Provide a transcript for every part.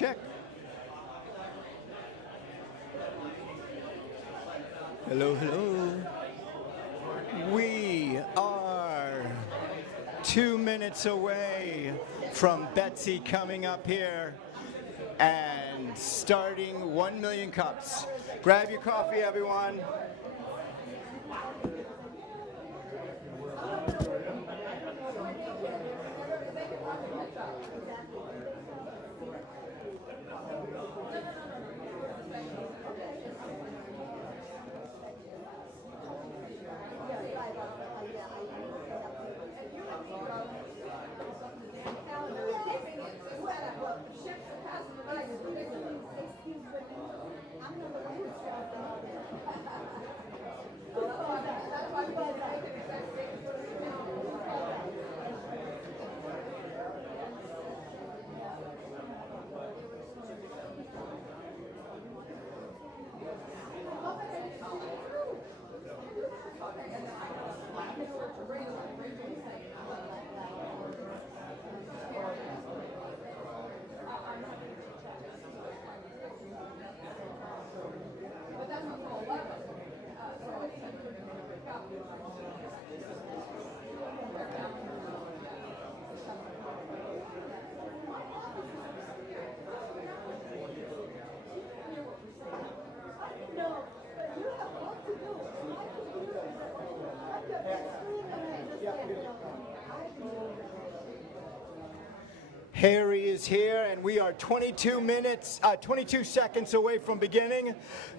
Check. Hello, hello. We are 2 minutes away from Betsy coming up here and starting 1 million cups. Grab your coffee, everyone. Harry is here, and we are 22 seconds away from beginning.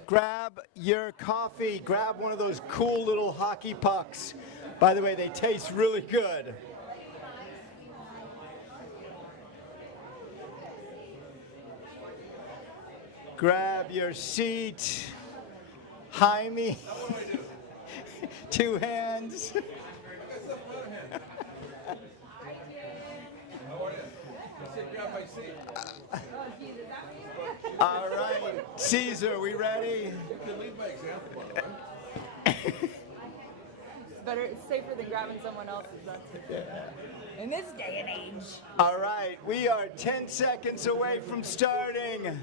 Grab your coffee. Grab one of those cool little hockey pucks. By the way, they taste really good. Grab your seat. Jaime. Two hands. All right, Caesar, we ready? You can lead by example. It's safer than grabbing someone else's. In this day and age. All right, we are 10 seconds away from starting.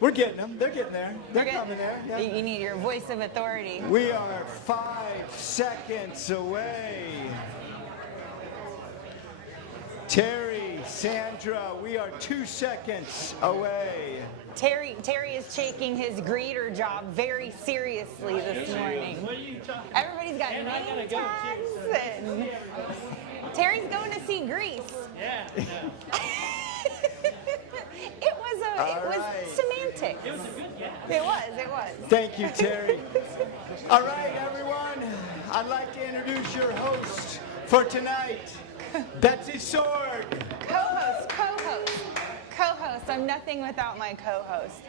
We're getting them. They're getting there. They're coming there. Yeah. You need your voice of authority. We are 5 seconds away. Terry, Sandra, we are 2 seconds away. Terry is taking his greeter job very seriously this morning. Everybody's got name tags and Terry's going to see Greece. Yeah. It was semantics. It was a good guess. It was. Thank you, Terry. All right, everyone, I'd like to introduce your host for tonight, Betsy Sorg. Co-host. I'm nothing without my co-host.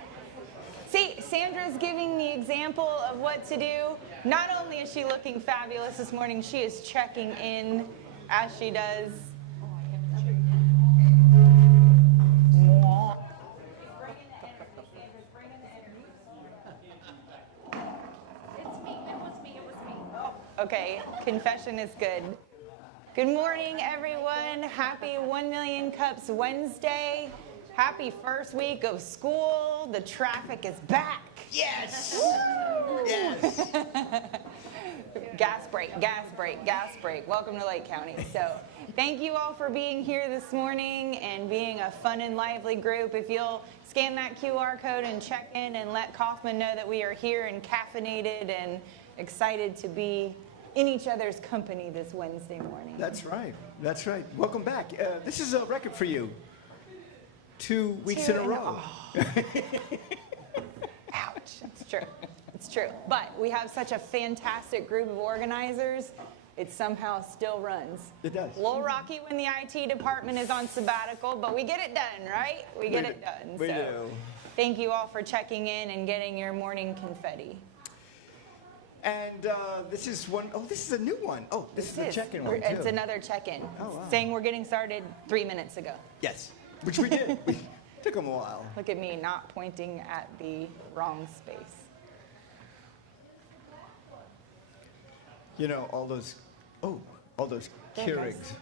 See, Sandra's giving the example of what to do. Not only is she looking fabulous this morning, she is checking in as she does. Okay, confession is good. Good morning, everyone. Happy 1 Million Cups Wednesday. Happy first week of school. The traffic is back. Yes. Woo! Yes. Gas break. Welcome to Lake County. So thank you all for being here this morning and being a fun and lively group. If you'll scan that QR code and check in and let Kauffman know that we are here and caffeinated and excited to be in each other's company this Wednesday morning. That's right. Welcome back. This is a record for you. 2 weeks in a row. Ouch. It's true. But we have such a fantastic group of organizers, it somehow still runs. It does. A little rocky when the IT department is on sabbatical, but we get it done, right? We get it done. We do. Thank you all for checking in and getting your morning confetti. And this is a new one. Oh, this is the check-in one, too. It's another check-in. Oh, wow. Saying we're getting started 3 minutes ago. Yes, which we did. We took them a while. Look at me not pointing at the wrong space. You know, all those Keurigs.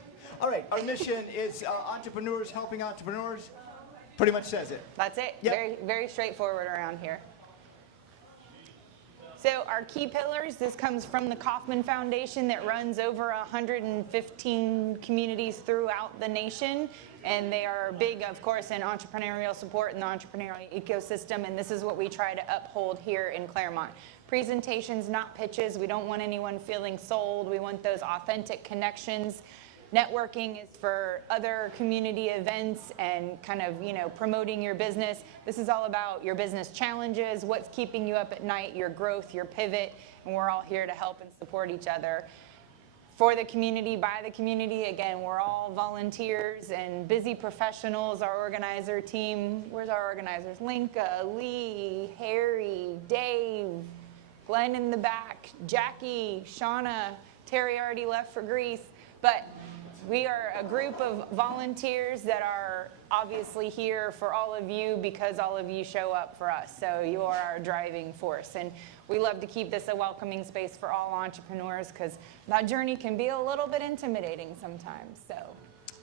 All right, our mission is entrepreneurs helping entrepreneurs. Pretty much says it. That's it. Yep. Very, very straightforward around here. So our key pillars, this comes from the Kauffman Foundation that runs over 115 communities throughout the nation. And they are big, of course, in entrepreneurial support and the entrepreneurial ecosystem. And this is what we try to uphold here in Clermont. Presentations, not pitches. We don't want anyone feeling sold. We want those authentic connections. Networking is for other community events and kind of, promoting your business. This is all about your business challenges, what's keeping you up at night, your growth, your pivot, and we're all here to help and support each other. For the community, by the community, again, we're all volunteers and busy professionals. Our organizer team, where's our organizers? Linka, Lee, Harry, Dave, Glenn in the back, Jackie, Shauna, Terry already left for Greece. But we are a group of volunteers that are obviously here for all of you because all of you show up for us. So you are our driving force. And we love to keep this a welcoming space for all entrepreneurs because that journey can be a little bit intimidating sometimes. So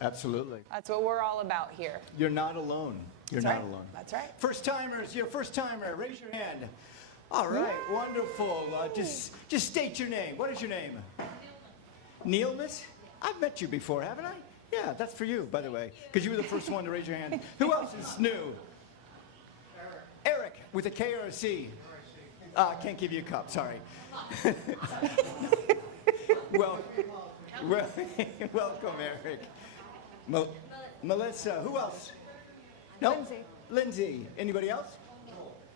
Absolutely. that's what we're all about here. You're not alone. You're That's not right. alone. That's right. First timers, you're a first timer. Raise your hand. All right, wonderful. Just state your name. What is your name? Neilmas. I've met you before, haven't I? Yeah, that's for you, by the way, because you were the first one to raise your hand. Who else is new? Eric, with a K or a C? I can't give you a cup, sorry. Well, welcome, Eric. Melissa, who else? No? Lindsay. Lindsay. Anybody else?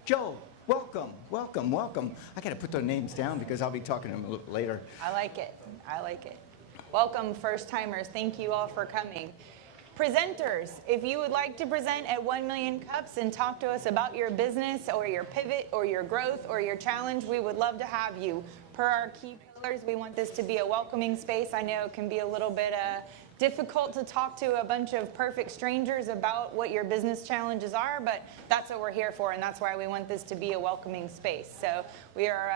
Joel. Welcome, welcome, welcome. I got to put their names down because I'll be talking to them a little later. I like it. I like it. Welcome, first timers. Thank you all for coming. Presenters, if you would like to present at 1 Million Cups and talk to us about your business or your pivot or your growth or your challenge, we would love to have you. Per our key pillars, we want this to be a welcoming space. I know it can be a little bit difficult to talk to a bunch of perfect strangers about what your business challenges are, but that's what we're here for, and that's why we want this to be a welcoming space. So we are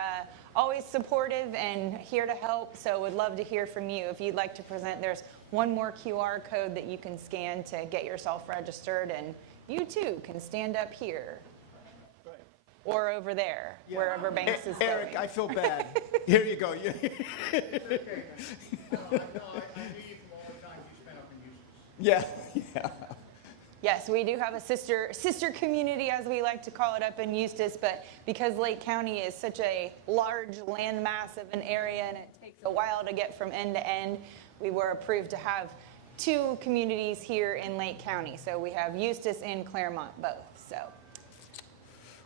always supportive and here to help, so would love to hear from you. If you'd like to present, there's one more QR code that you can scan to get yourself registered, and you too can stand up here or over there, wherever Banks is Eric, going. I feel bad. Here you go. Yeah, yeah. Yes, we do have a sister community, as we like to call it, up in Eustis, but because Lake County is such a large landmass of an area and it takes a while to get from end to end, we were approved to have 2 communities here in Lake County. So we have Eustis and Clermont both. So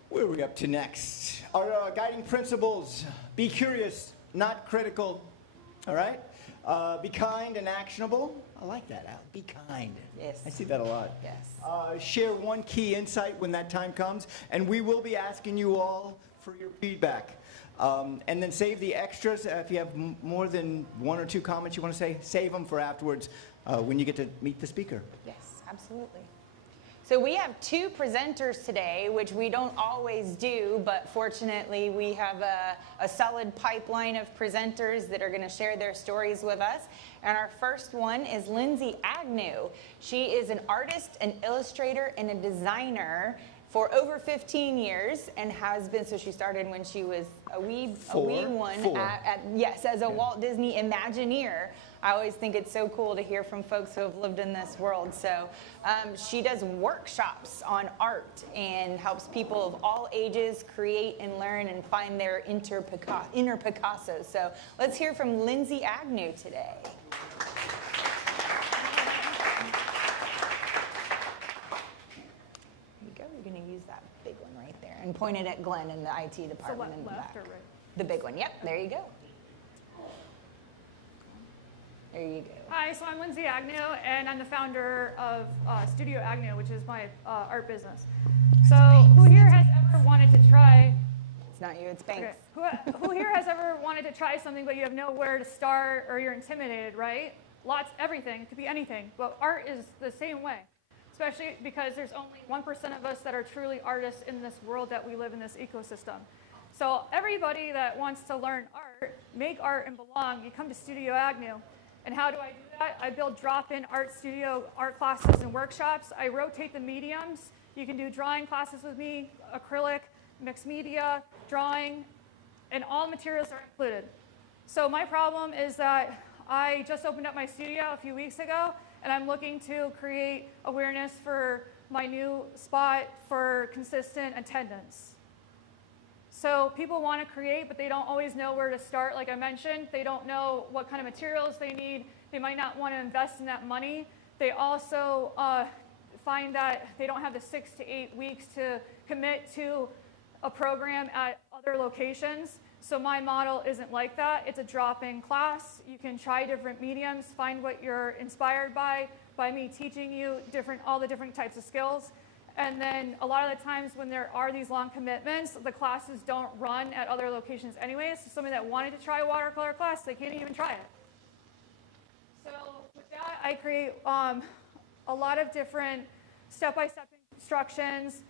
Where are we up to next? Our guiding principles: be curious, not critical. All right? Be kind and actionable. I like that, Al. Be kind. Yes. I see that a lot. yes. Share one key insight when that time comes, and we will be asking you all for your feedback. And then save the extras. If you have more than 1 or 2 comments you want to say, save them for afterwards when you get to meet the speaker. Yes, absolutely. So we have 2 presenters today, which we don't always do, but fortunately we have a solid pipeline of presenters that are going to share their stories with us. And our first one is Lindsay Agnew. She is an artist, an illustrator, and a designer for over 15 years, and has been, so she started when she was a wee one, as a Walt Disney Imagineer. I always think it's so cool to hear from folks who have lived in this world. So she does workshops on art and helps people of all ages create and learn and find their inner Picasso. So let's hear from Lindsay Agnew today. We're going to use that big one right there and point it at Glenn in the IT department in the back. Or right? The big one. Yep, there you go. There you go. Hi, so I'm Lindsay Agnew, and I'm the founder of Studio Agnew, which is my art business. So who here has ever wanted to try... It's not you, it's Banks. Okay. Who here has ever wanted to try something, but you have nowhere to start, or you're intimidated, right? Everything. It could be anything. But art is the same way, especially because there's only 1% of us that are truly artists in this world that we live in this ecosystem. So everybody that wants to learn art, make art, and belong, you come to Studio Agnew. And how do I do that? I build drop-in art studio art classes and workshops. I rotate the mediums. You can do drawing classes with me, acrylic, mixed media, drawing, and all materials are included. So my problem is that I just opened up my studio a few weeks ago, and I'm looking to create awareness for my new spot for consistent attendance. So people want to create, but they don't always know where to start. Like I mentioned, they don't know what kind of materials they need. They might not want to invest in that money. They also find that they don't have the 6 to 8 weeks to commit to a program at other locations. So my model isn't like that. It's a drop-in class. You can try different mediums, find what you're inspired by me teaching you all the different types of skills. And then a lot of the times when there are these long commitments, the classes don't run at other locations anyways. So somebody that wanted to try a watercolor class, they can't even try it. So with that, I create a lot of different step-by-step instructions.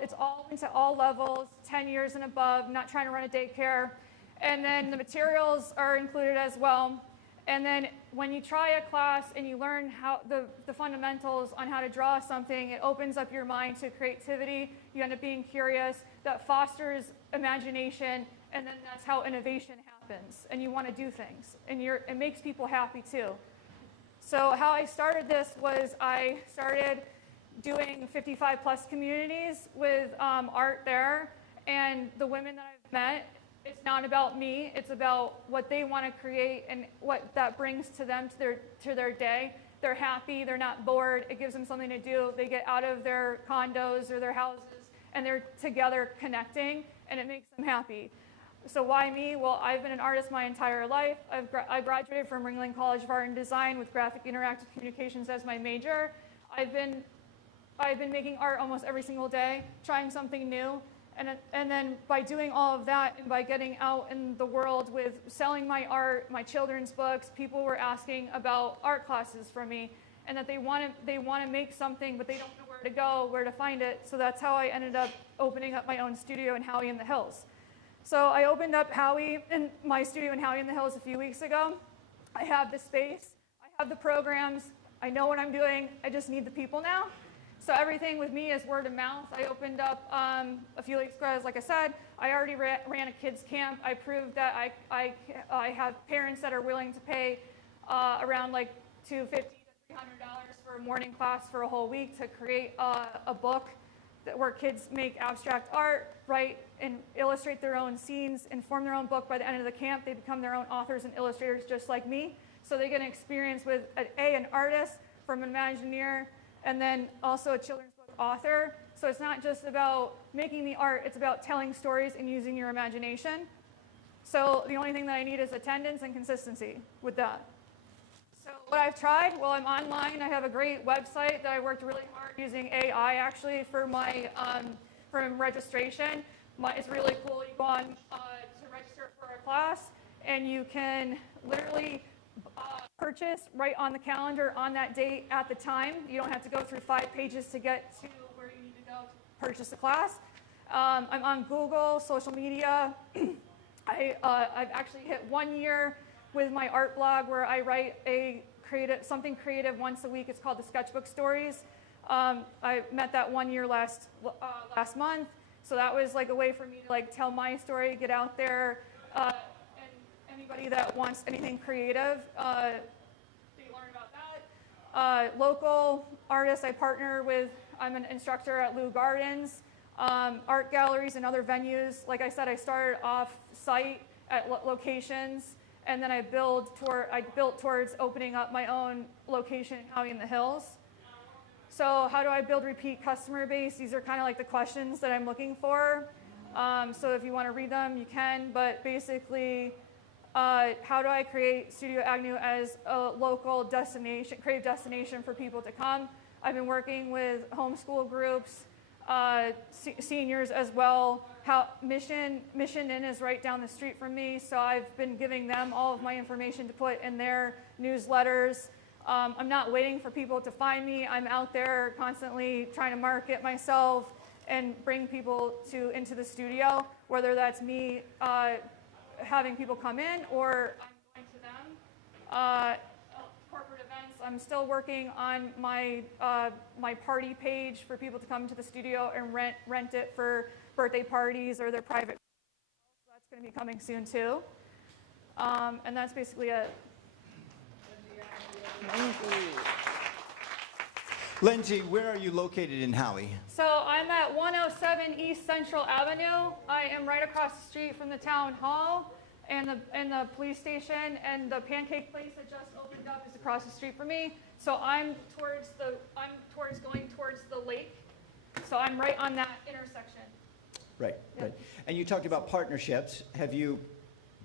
It's all into all levels, 10 years and above, not trying to run a daycare. And then the materials are included as well. And then when you try a class and you learn how the fundamentals on how to draw something, it opens up your mind to creativity. You end up being curious. That fosters imagination, and then that's how innovation happens. And you want to do things, and it makes people happy too. So how I started this was I started doing 55 plus communities with art there, and the women that I've met, it's not about me, it's about what they want to create and what that brings to them to their day. They're happy, they're not bored, it gives them something to do. They get out of their condos or their houses and they're together connecting, and it makes them happy. So why me? Well, I've been an artist my entire life. I graduated from Ringling College of Art and Design with graphic interactive communications as my major. I've been making art almost every single day, trying something new. And then by doing all of that and by getting out in the world with selling my art, my children's books, people were asking about art classes from me, and that they want to make something, but they don't know where to go, where to find it. So that's how I ended up opening up my own studio in Howie in the Hills. So I opened up my studio in Howie in the Hills a few weeks ago. I have the space, I have the programs, I know what I'm doing, I just need the people now. So everything with me is word of mouth. I opened up a few weeks ago, like I said. I already ran a kids camp. I proved that I have parents that are willing to pay around like $250 to $300 for a morning class for a whole week to create a book where kids make abstract art, write and illustrate their own scenes, and form their own book. By the end of the camp, they become their own authors and illustrators just like me. So they get an experience with an artist, from an Imagineer, and then also a children's book author. So it's not just about making the art, it's about telling stories and using your imagination. So the only thing that I need is attendance and consistency with that. So what I've tried, well, I'm online. I have a great website that I worked really hard using AI actually for my for registration. It's really cool. You go on to register for a class, and you can literally purchase right on the calendar on that date at the time. You don't have to go through 5 pages to get to where you need to go to purchase the class. I'm on Google, social media. I've actually hit 1 year with my art blog where I write something creative once a week. It's called the Sketchbook Stories. I met that 1 year last month. So that was like a way for me to like tell my story, get out there, and anybody that wants anything creative, they learn about that. Local artists I partner with, I'm an instructor at Lou Gardens, art galleries and other venues. Like I said, I started off site at locations, and then I built towards opening up my own location in Howie in the Hills. So how do I build repeat customer base? These are kind of like the questions that I'm looking for. So if you want to read them, you can. But basically, how do I create Studio Agnew as a local destination, creative destination for people to come? I've been working with homeschool groups, seniors as well. Mission Inn is right down the street from me, so I've been giving them all of my information to put in their newsletters. I'm not waiting for people to find me. I'm out there constantly trying to market myself and bring people into the studio, whether that's me having people come in or I'm going to them. corporate events. I'm still working on my my party page for people to come to the studio and rent it for birthday parties or their private. So that's going to be coming soon too. And that's basically it. Lindsay, where are you located in Howie? So I'm at 107 East Central Avenue. I am right across the street from the town hall and the police station, and the pancake place that just opened up is across the street from me. So I'm going towards the lake. So I'm right on that intersection. Right, Yep. right. And you talked about partnerships. Have you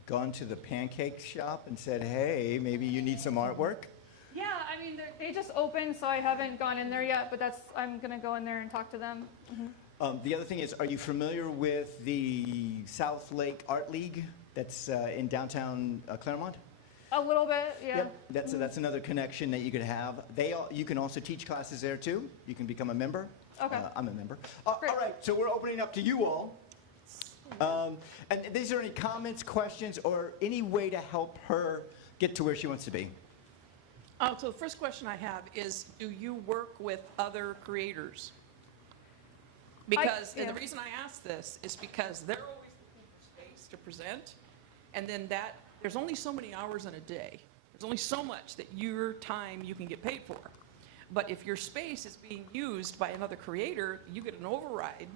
gone to the pancake shop and said, hey, maybe you need some artwork? Yeah, I mean, they just opened, so I haven't gone in there yet, but I'm going to go in there and talk to them. Mm-hmm. The other thing is, are you familiar with the South Lake Art League that's in downtown Clermont? A little bit, yeah. Yep, that's another connection that you could have. You can also teach classes there too. You can become a member. Okay. I'm a member. All right, so we're opening up to you all. And is there any comments, questions, or any way to help her get to where she wants to be? So the first question I have is, do you work with other creators? Because, and the reason I ask this is because they're always looking for space to present, and then there's only so many hours in a day. There's only so much that your time you can get paid for. But if your space is being used by another creator, you get an override.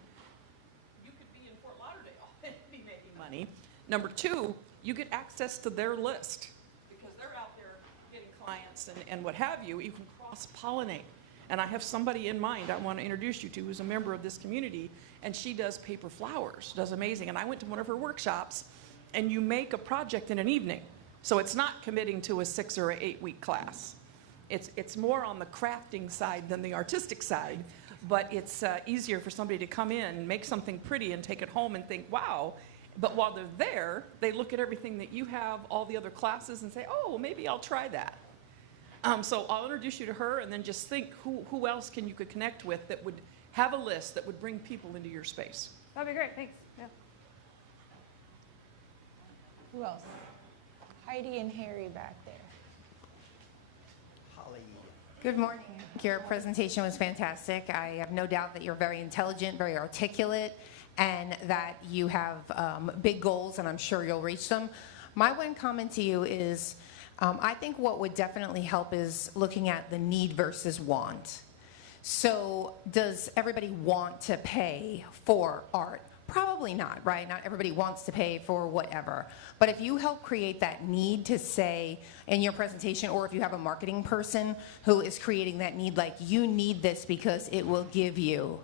You could be in Fort Lauderdale and be making money. Number two, you get access to their list because they're out there getting clients and what have you. You can cross-pollinate. And I have somebody in mind I want to introduce you to who's a member of this community, and she does paper flowers, does amazing. And I went to one of her workshops, and you make a project in an evening. So it's not committing to a 6 or 8 week class. It's more on the crafting side than the artistic side, but it's easier for somebody to come in, make something pretty, and take it home and think, wow. But while they're there, they look at everything that you have, all the other classes, and say, oh, well, maybe I'll try that. So I'll introduce you to her, and then just think who else you could connect with that would have a list that would bring people into your space. That'd be great, thanks. Yeah. Who else? Heidi and Harry back there. Holly. Good morning. Your presentation was fantastic. I have no doubt that you're very intelligent, very articulate, and that you have big goals, and I'm sure you'll reach them. My one comment to you is, I think what would definitely help is looking at the need versus want. So does everybody want to pay for art? Probably not, right? Not everybody wants to pay for whatever. But if you help create that need to say in your presentation, or if you have a marketing person who is creating that need, like, you need this because it will give you,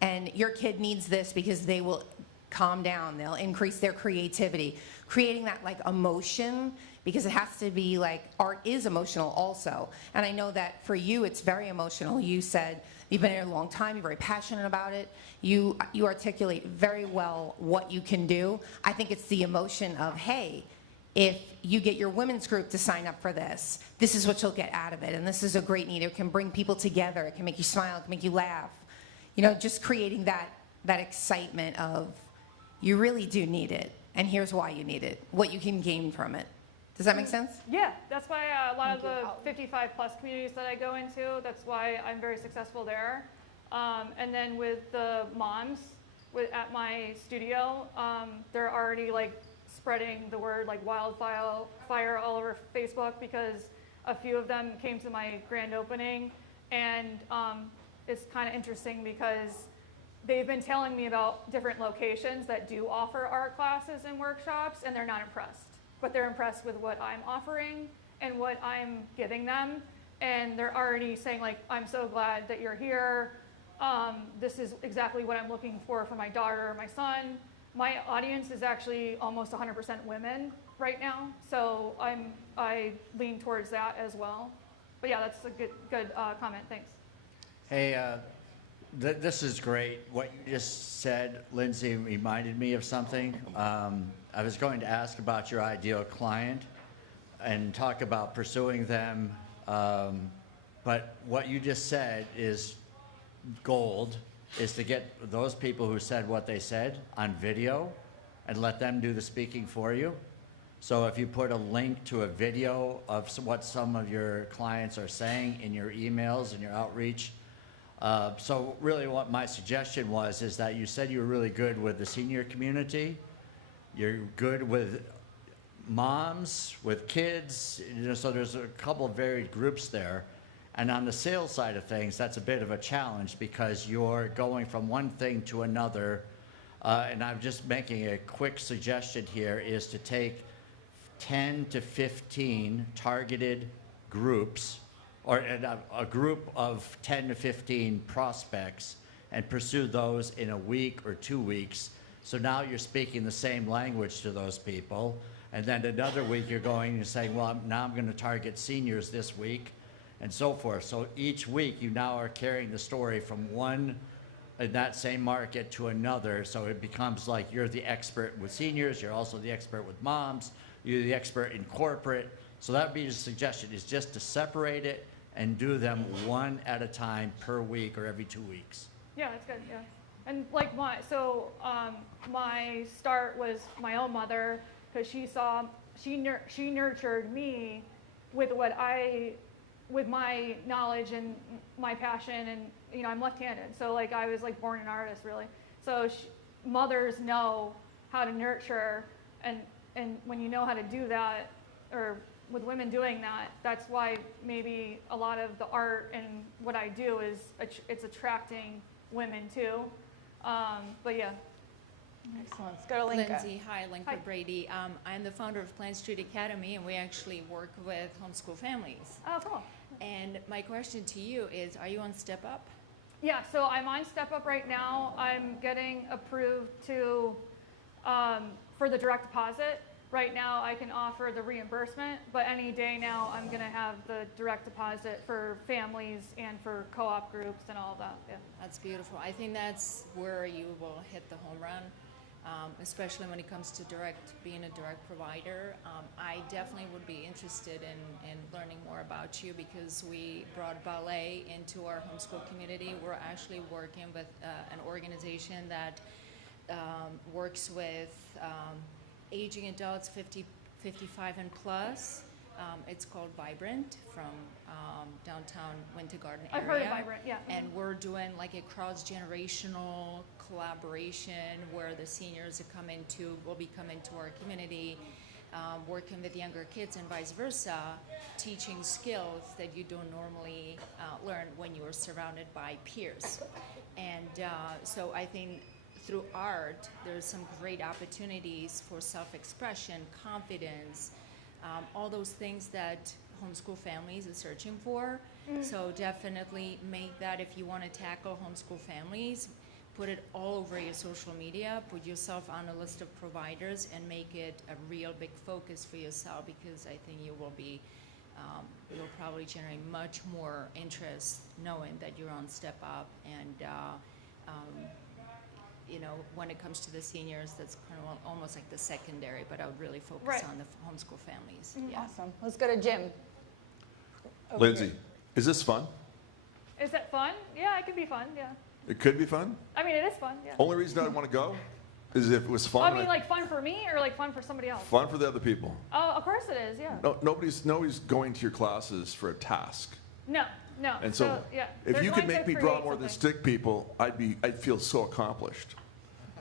and your kid needs this because they will calm down, they'll increase their creativity. Creating that, like, emotion, because it has to be like, art is emotional also. And I know that for you, it's very emotional. You said you've been here a long time, you're very passionate about it. You articulate very well what you can do. I think it's the emotion of, hey, if you get your women's group to sign up for this, this is what you'll get out of it. And this is a great need. It can bring people together. It can make you smile. It can make you laugh. You know, just creating that excitement of, you really do need it. And here's why you need it, what you can gain from it. Does that make sense? Yeah, that's why a lot of the 55 plus communities that I go into, that's why I'm very successful there. And then with the moms at my studio, they're already like spreading the word like wildfire all over Facebook, because a few of them came to my grand opening, and it's kind of interesting because they've been telling me about different locations that do offer art classes and workshops, and they're not impressed. But they're impressed with what I'm offering and what I'm giving them. And they're already saying, like, I'm so glad that you're here. This is exactly what I'm looking for my daughter or my son. My audience is actually almost 100% women right now. So I lean towards that as well. But yeah, that's a good comment, thanks. Hey, this is great. What you just said, Lindsay, reminded me of something. I was going to ask about your ideal client and talk about pursuing them, but what you just said is gold, is to get those people who said what they said on video and let them do the speaking for you. So if you put a link to a video of what some of your clients are saying in your emails and your outreach. So really what my suggestion was is that you said you were really good with the senior community. You're good with moms, with kids, so there's a couple of varied groups there. And on the sales side of things, that's a bit of a challenge because you're going from one thing to another. And I'm just making a quick suggestion here is to take 10 to 15 targeted groups, or a group of 10 to 15 prospects, and pursue those in a week or 2 weeks. So now you're speaking the same language to those people. And then another week you're going and saying, well, now I'm going to target seniors this week, and so forth. So each week you now are carrying the story from one in that same market to another. So it becomes like you're the expert with seniors, you're also the expert with moms, you're the expert in corporate. So that would be the suggestion, is just to separate it and do them one at a time per week or every 2 weeks. Yeah, that's good. Yeah, and like my start was my own mother, because she nurtured me with with my knowledge and my passion, and I'm left-handed, so like I was like born an artist really. So mothers know how to nurture, and when you know how to do that, or with women doing that, that's why maybe a lot of the art and what I do is it's attracting women too. But yeah. Excellent. Let's go to Linka. Lindsay, hi, Linka Hi. Brady. I'm the founder of Plant Street Academy, and we actually work with homeschool families. Oh, cool. And my question to you is, are you on Step Up? Yeah, so I'm on Step Up right now. I'm getting approved to for the direct deposit. Right now, I can offer the reimbursement, but any day now, I'm going to have the direct deposit for families and for co-op groups and all of that. Yeah. That's beautiful. I think that's where you will hit the home run, especially when it comes to being a direct provider. I definitely would be interested in learning more about you, because we brought ballet into our homeschool community. We're actually working with an organization that works with aging adults 55 and plus. It's called Vibrant, from downtown Winter Garden area. I've heard of Vibrant, yeah. And we're doing like a cross-generational collaboration where the seniors will be coming to our community, working with younger kids and vice versa, teaching skills that you don't normally learn when you are surrounded by peers. And so I think through art, there's some great opportunities for self-expression, confidence, all those things that homeschool families are searching for. So definitely make that, if you want to tackle homeschool families, put it all over your social media, put yourself on a list of providers, and make it a real big focus for yourself, because I think you will be, you'll probably generate much more interest knowing that you're on Step Up. And when it comes to the seniors, that's kind of almost like the secondary, but I would really focus on the homeschool families. Yeah. Awesome. Let's go to Jim. Lindsay, is this fun? Is that fun? Yeah, it can be fun, yeah. It could be fun. I mean, it is fun, yeah. Only reason I want to go is if it was fun. I mean, like fun for me or like fun for somebody else? Fun for the other people. Oh, of course it is, yeah. No, nobody's going to your classes for a task. No. And so, yeah. if They're you could going make to me draw create more than something. stick people, I'd feel so accomplished.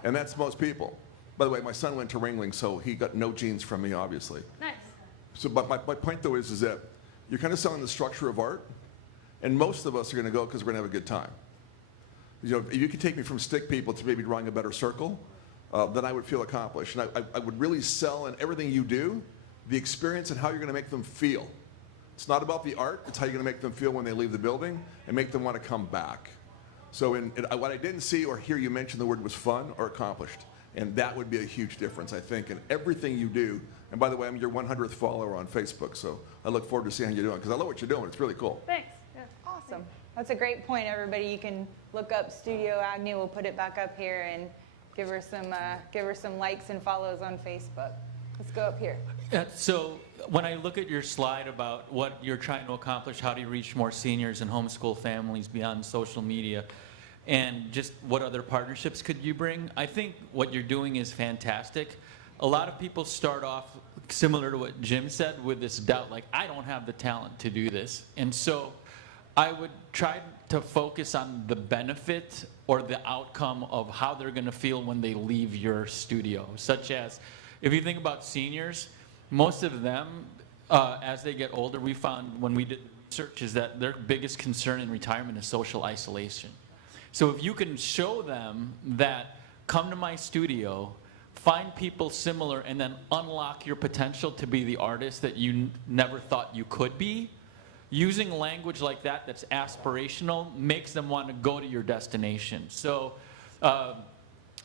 And that's most people. By the way, my son went to Ringling, so he got no genes from me, obviously. Nice. So, but my point though is that you're kind of selling the structure of art, and most of us are going to go because we're going to have a good time. If you could take me from stick people to maybe drawing a better circle, then I would feel accomplished. And I would really sell in everything you do, the experience and how you're going to make them feel. It's not about the art, it's how you're going to make them feel when they leave the building and make them want to come back. So what I didn't see or hear you mention the word was fun or accomplished. And that would be a huge difference, I think, in everything you do. And by the way, I'm your 100th follower on Facebook, so I look forward to seeing how you're doing, because I love what you're doing. It's really cool. Thanks. Yeah. Awesome. That's a great point, everybody. You can look up Studio Agnew. We'll put it back up here, and give her some likes and follows on Facebook. Let's go up here. So when I look at your slide about what you're trying to accomplish, how do you reach more seniors and homeschool families beyond social media, and just what other partnerships could you bring? I think what you're doing is fantastic. A lot of people start off similar to what Jim said, with this doubt, like, I don't have the talent to do this. And so I would try to focus on the benefit or the outcome of how they're going to feel when they leave your studio. Such as, if you think about seniors, most of them, as they get older, we found when we did research is that their biggest concern in retirement is social isolation. So if you can show them that, come to my studio, find people similar, and then unlock your potential to be the artist that you never thought you could be, using language like that that's aspirational makes them want to go to your destination. So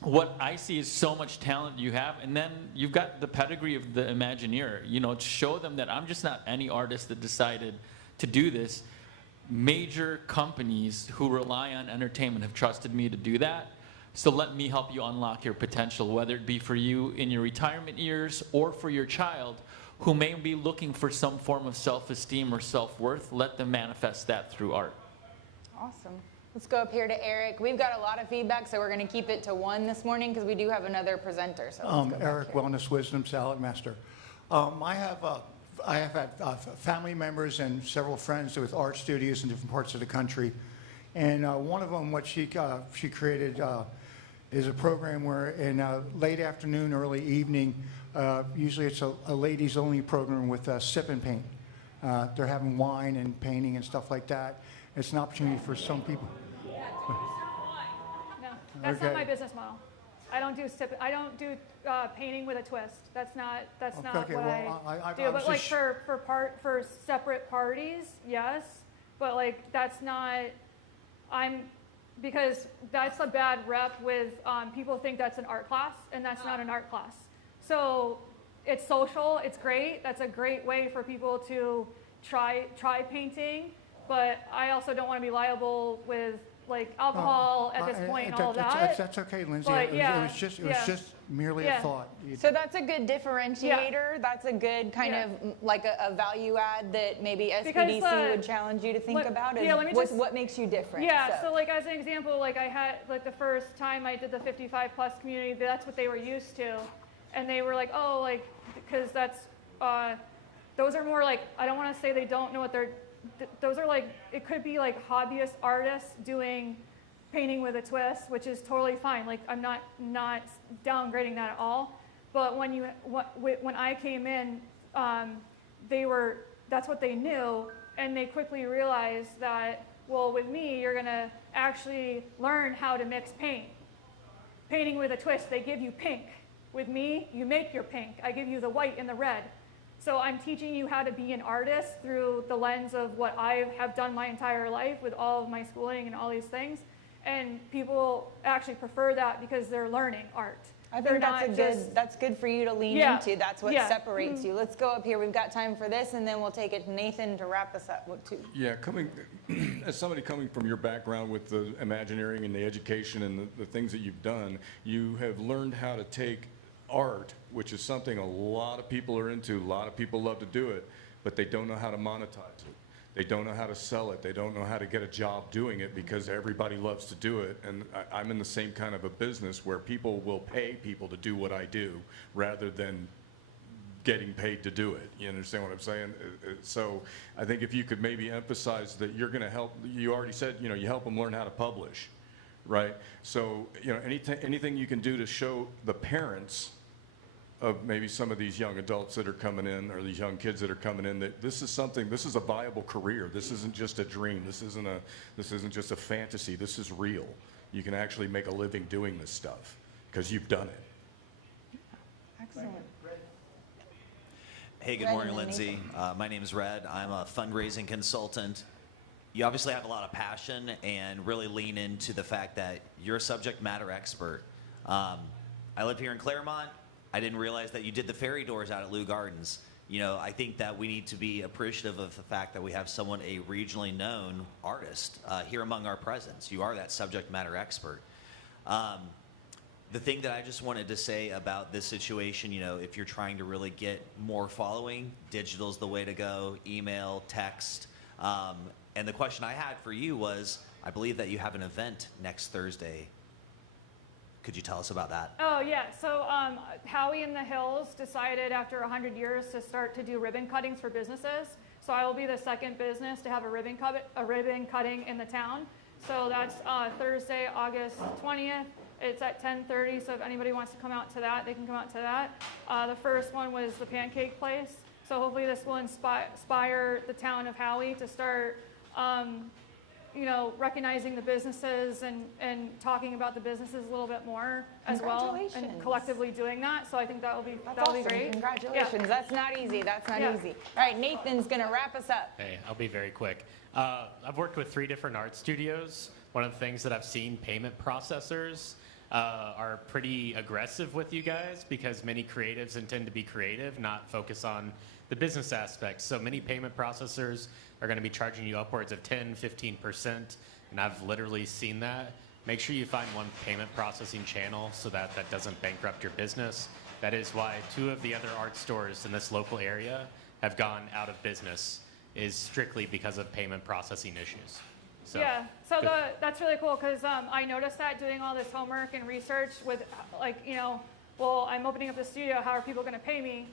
what I see is so much talent you have, and then you've got the pedigree of the Imagineer. You know, show them that I'm just not any artist that decided to do this. Major companies who rely on entertainment have trusted me to do that. So let me help you unlock your potential, whether it be for you in your retirement years or for your child who may be looking for some form of self-esteem or self-worth. Let them manifest that through art. Awesome. Let's go up here to Eric. We've got a lot of feedback, so we're going to keep it to one this morning because we do have another presenter. So let's go Eric, Wellness Wisdom Salad Master. I have had family members and several friends with art studios in different parts of the country. And one of them, what she created is a program where in late afternoon, early evening, usually it's a ladies only program with sip and paint. They're having wine and painting and stuff like that. It's an opportunity for some people. No, that's not my business model. I don't do painting with a twist. That's not Okay, what well, I do. But like for separate parties, yes. But like that's not. Because that's a bad rep with people think that's an art class, and that's not an art class. So it's social. It's great. That's a great way for people to try painting. But I also don't want to be liable with like alcohol at this point and all that. That's okay, Lindsay. But, It was just merely a thought. So that's a good differentiator. Yeah. That's a good kind of like a value add that maybe SPDC would challenge you to think about. What makes you different? Yeah. So like as an example, like I had like the first time I did the 55 plus community, that's what they were used to, and they were like, oh, like because that's those are more like, I don't want to say they don't know what they're. Those are like, it could be like hobbyist artists doing painting with a twist, which is totally fine. Like I'm not downgrading that at all. But when I came in, that's what they knew, and they quickly realized that, well, with me, you're gonna actually learn how to mix paint. Painting with a twist, they give you pink. With me, you make your pink. I give you the white and the red. So I'm teaching you how to be an artist through the lens of what I have done my entire life with all of my schooling and all these things. And people actually prefer that because they're learning art. I think that's good for you to lean into. That's what separates you. Let's go up here. We've got time for this, and then we'll take it to Nathan to wrap us up. Yeah, as somebody coming from your background with the Imagineering and the education and the things that you've done, you have learned how to take art, which is something a lot of people are into, a lot of people love to do it, but they don't know how to monetize it. They don't know how to sell it. They don't know how to get a job doing it because everybody loves to do it. And I'm in the same kind of a business where people will pay people to do what I do rather than getting paid to do it. You understand what I'm saying? So I think if you could maybe emphasize that you're going to help, you already said, you help them learn how to publish, right? So, anything you can do to show the parents of maybe some of these young adults that are coming in, or these young kids that are coming in, that this is a viable career. This isn't just a dream. This isn't just a fantasy. This is real. You can actually make a living doing this stuff because you've done it. Excellent. Hey, good morning, Lindsay. My name is Red. I'm a fundraising consultant. You obviously have a lot of passion and really lean into the fact that you're a subject matter expert. I live here in Clermont. I didn't realize that you did the fairy doors out at Lou Gardens. I think that we need to be appreciative of the fact that we have someone, a regionally known artist, here among our presence. You are that subject matter expert. The thing that I just wanted to say about this situation, if you're trying to really get more following, digital's the way to go, email, text. And the question I had for you was, I believe that you have an event next Thursday. Could you tell us about that? Oh, yeah. So Howie in the Hills decided after 100 years to start to do ribbon cuttings for businesses. So I will be the second business to have a ribbon cutting in the town. So that's Thursday, August 20th. It's at 10:30, so if anybody wants to come out to that, they can come out to that. The first one was the pancake place. So hopefully this will inspire the town of Howie to start recognizing the businesses and talking about the businesses a little bit more as well, and collectively doing that. So I think that'll be great. Congratulations. Yeah. That's not easy. That's not easy. All right, Nathan's going to wrap us up. Hey, I'll be very quick. I've worked with 3 different art studios. One of the things that I've seen, payment processors are pretty aggressive with you guys because many creatives intend to be creative, not focus on the business aspects. So many payment processors are going to be charging you upwards of 10, 15%, and I've literally seen that. Make sure you find one payment processing channel so that that doesn't bankrupt your business. That is why 2 of the other art stores in this local area have gone out of business, is strictly because of payment processing issues. So, yeah, so that's really cool because I noticed that doing all this homework and research with well, I'm opening up the studio, how are people going to pay me?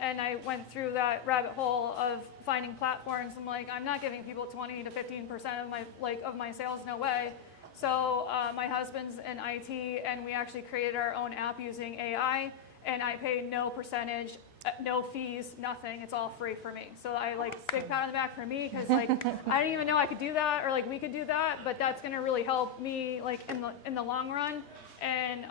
And I went through that rabbit hole of finding platforms. I'm like, I'm not giving people 20 to 15% of my sales, no way. So my husband's in IT, and we actually created our own app using AI, and I pay no percentage, no fees, nothing. It's all free for me. So I big pat on the back for me because I didn't even know I could do that or we could do that, but that's going to really help me in the long run. And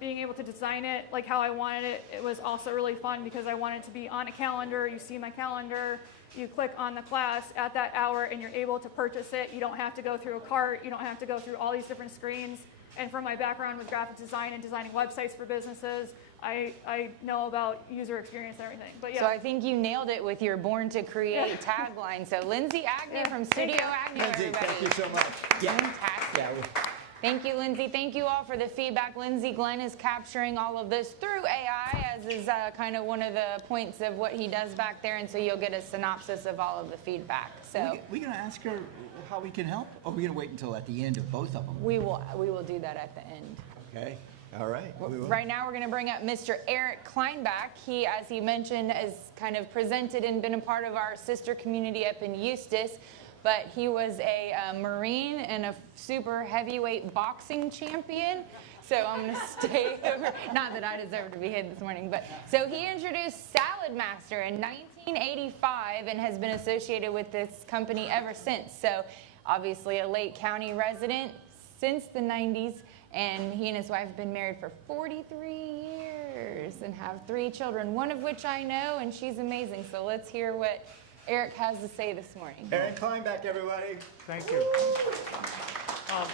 being able to design it how I wanted it, it was also really fun because I wanted it to be on a calendar. You see my calendar, you click on the class at that hour, and you're able to purchase it. You don't have to go through a cart. You don't have to go through all these different screens. And from my background with graphic design and designing websites for businesses, I know about user experience and everything. But yeah. So I think you nailed it with your Born to Create tagline. So Lindsay Agnew from Studio Agnew, Lindsay, everybody. thank you so much. Fantastic. Yeah. Thank you, Lindsay. Thank you all for the feedback. Lindsay Glenn is capturing all of this through AI, as is kind of one of the points of what he does back there, and so you'll get a synopsis of all of the feedback. So we're going to ask her how we can help, or are we going to wait until at the end of both of them? we will do that at the end. Okay. All right. Right now, we're going to bring up Mr. Eric Kleinbach. He, as he mentioned, has kind of presented and been a part of our sister community up in Eustis. But he was a Marine and a super heavyweight boxing champion. So I'm going to stay over. Not that I deserve to be here this morning. But so he introduced Salad Master in 1985 and has been associated with this company ever since. So obviously a Lake County resident since the 90s. And he and his wife have been married for 43 years and have 3 children, one of which I know, and she's amazing. So let's hear what Eric has to say this morning. Eric Kleinbach, everybody. Thank you.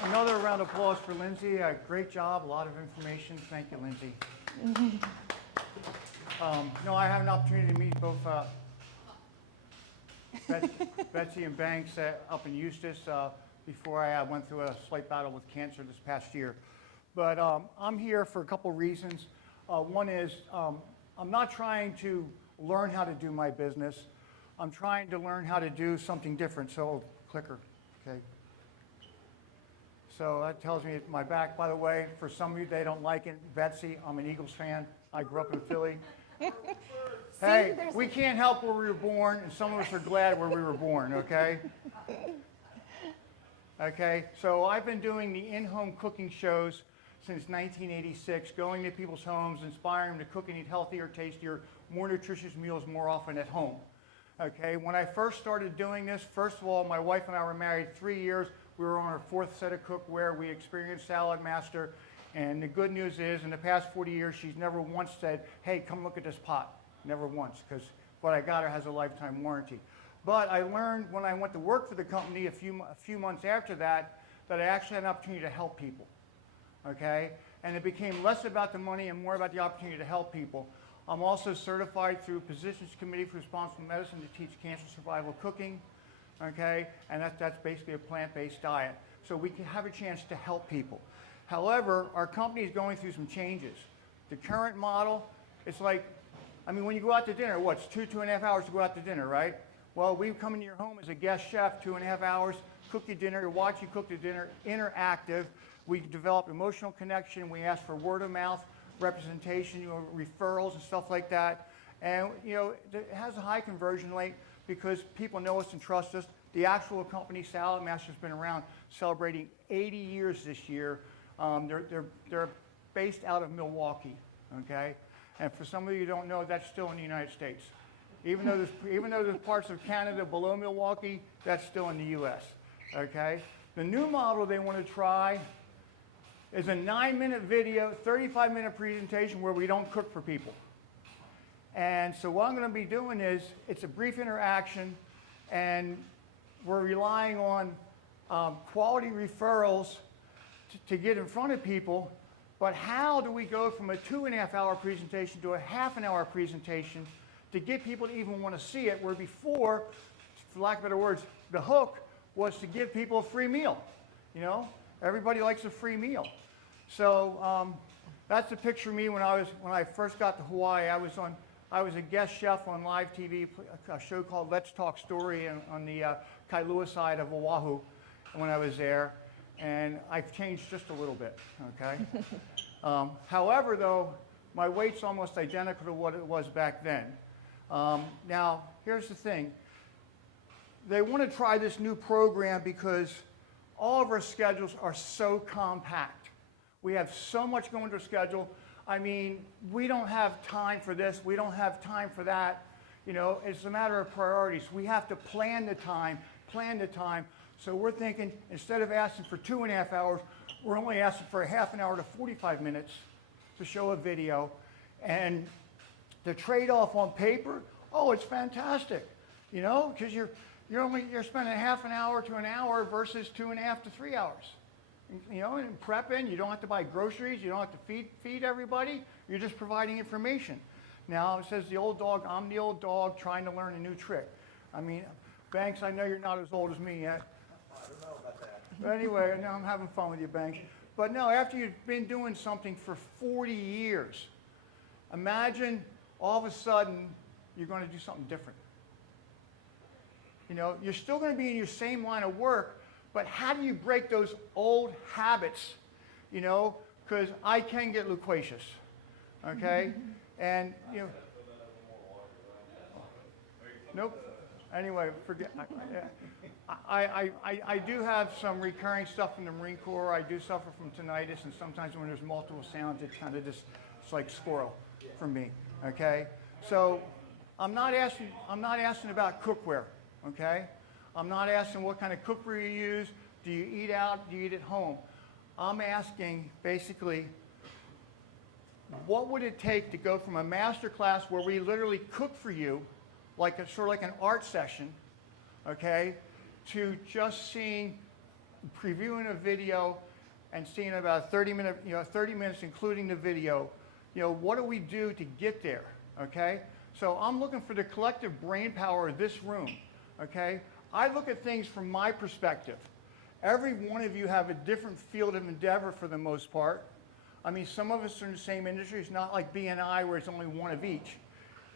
Another round of applause for Lindsay. Great job, a lot of information. Thank you, Lindsay. I have an opportunity to meet both Betsy and Banks up in Eustis before I went through a slight battle with cancer this past year. But I'm here for a couple reasons. One is I'm not trying to learn how to do my business. I'm trying to learn how to do something different. So, clicker, okay. So that tells me my back. By the way, for some of you, they don't like it. Betsy, I'm an Eagles fan. I grew up in Philly. Hey, we can't help where we were born, and some of us are glad where we were born, okay? Okay, so I've been doing the in-home cooking shows since 1986, going to people's homes, inspiring them to cook and eat healthier, tastier, more nutritious meals more often at home. Okay, when I first started doing this, first of all, my wife and I were married 3 years. We were on our 4th set of cookware. We experienced Salad Master. And the good news is, in the past 40 years, she's never once said, hey, come look at this pot. Never once, because what I got her has a lifetime warranty. But I learned when I went to work for the company a few months after that I actually had an opportunity to help people. Okay? And it became less about the money and more about the opportunity to help people. I'm also certified through Physicians Committee for Responsible Medicine to teach cancer survival cooking, okay? And that's basically a plant-based diet. So we can have a chance to help people. However, our company is going through some changes. The current model, it's like, when you go out to dinner, it's 2.5 hours to go out to dinner, right? Well, we come into your home as a guest chef, 2.5 hours, cook your dinner, watch you cook the dinner, interactive. We develop emotional connection. We ask for word of mouth representation, referrals and stuff like that. And it has a high conversion rate because people know us and trust us. The actual company, Salad Master's been around, celebrating 80 years this year. They're based out of Milwaukee, okay? And for some of you who don't know, that's still in the United States. Even though there's parts of Canada below Milwaukee, that's still in the U.S., okay? The new model they want to try is a 9-minute video, 35-minute presentation where we don't cook for people. And so what I'm going to be doing is, it's a brief interaction, and we're relying on quality referrals to get in front of people. But how do we go from a 2.5-hour presentation to a half-an-hour presentation to get people to even want to see it, where before, for lack of better words, the hook was to give people a free meal. Everybody likes a free meal. So that's a picture of me when I first got to Hawaii. I was a guest chef on live TV, a show called Let's Talk Story on the Kailua side of Oahu when I was there. And I've changed just a little bit, okay? However, though, my weight's almost identical to what it was back then. Now, here's the thing. They want to try this new program because all of our schedules are so compact. We have so much going to our schedule. I mean, we don't have time for this. We don't have time for that. It's a matter of priorities. We have to plan the time. So we're thinking, instead of asking for 2.5 hours, we're only asking for a half an hour to 45 minutes to show a video. And the trade-off on paper, oh, it's fantastic, because you're spending half an hour to an hour versus 2.5 to 3 hours. And prepping, you don't have to buy groceries, you don't have to feed everybody, you're just providing information. Now, it says the old dog, I'm the old dog trying to learn a new trick. I mean, Banks, I know you're not as old as me yet. I don't know about that. But anyway, now I'm having fun with you, Banks. But no, after you've been doing something for 40 years, imagine all of a sudden you're going to do something different. You're still going to be in your same line of work, but how do you break those old habits? Because I can get loquacious, okay? And, nope. Anyway, forget. I do have some recurring stuff in the Marine Corps. I do suffer from tinnitus, and sometimes when there's multiple sounds, it kind of just, it's like squirrel for me, okay? So I'm not asking about cookware, okay? I'm not asking what kind of cookware you use. Do you eat out? Do you eat at home? I'm asking, basically, what would it take to go from a master class where we literally cook for you, sort of like an art session, okay, to just previewing a video and seeing about 30 minutes including the video. What do we do to get there, okay? So I'm looking for the collective brain power of this room, okay? I look at things from my perspective. Every one of you have a different field of endeavor for the most part. I mean, some of us are in the same industry. It's not like B&I where it's only one of each.